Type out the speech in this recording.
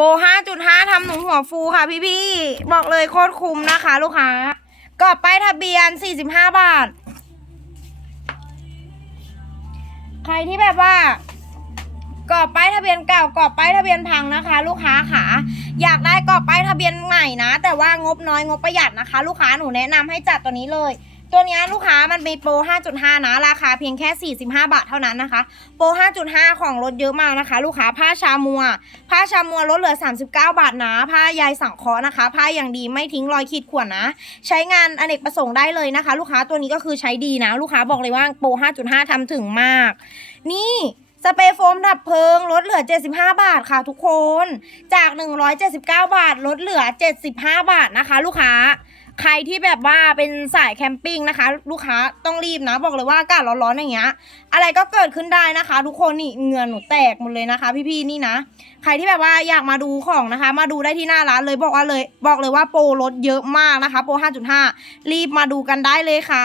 โปร 5.5 ทำหนูหัวฟูค่ะพี่พี่ๆบอกเลยโคตรคุ้มนะคะ ลูกค้ากรอบป้ายทะเบียน 45 บาท ใครที่แบบว่ากรอบป้ายทะเบียนเก่ากรอบป้ายทะเบียนพังนะคะ ลูกค้าค่ะ อยากได้กรอบป้ายทะเบียนใหม่นะ แต่ว่างบน้อยงบประหยัดนะคะ ลูกค้าหนูแนะนำให้จัดตัวนี้เลย ตัวนี้ลูกค้ามันมีโปร 5.5 นะ ราคาเพียงแค่ 45 บาทเท่านั้นนะคะ โปร 5.5 ของลดเยอะมากนะคะ ลูกค้าผ้าชามัว ผ้าชามัวลดเหลือ 39 บาทนะ ผ้าใยสังเคราะห์นะคะ ผ้าอย่างดีไม่ทิ้งรอยขีดข่วนนะ ใช้งานอเนกประสงค์ได้เลยนะคะ ลูกค้าตัวนี้ก็คือใช้ดีนะ ลูกค้าบอกเลยว่าโปร 5.5ทำถึงมาก นี่สเปรย์โฟมดับเพลิงลดเหลือ 75 บาทค่ะทุกคน จาก 179 บาทลดเหลือ 75 บาทนะคะ ลูกค้า ใครที่แบบว่าเป็นสายแคมปิ้งนะคะ ลูกค้าต้องรีบนะ บอกเลยว่าอากาศร้อนๆอย่างเงี้ย อะไรก็เกิดขึ้นได้นะคะ ทุกคนนี่เหงื่อหนูแตกหมดเลยนะคะ พี่ๆนี่นะ ใครที่แบบว่าอยากมาดูของนะคะ มาดูได้ที่หน้าร้านเลยบอกว่าเลย บอกเลยว่าโปรลดเยอะมากนะคะ โปร 5.5 รีบมาดูกันได้เลยค่ะ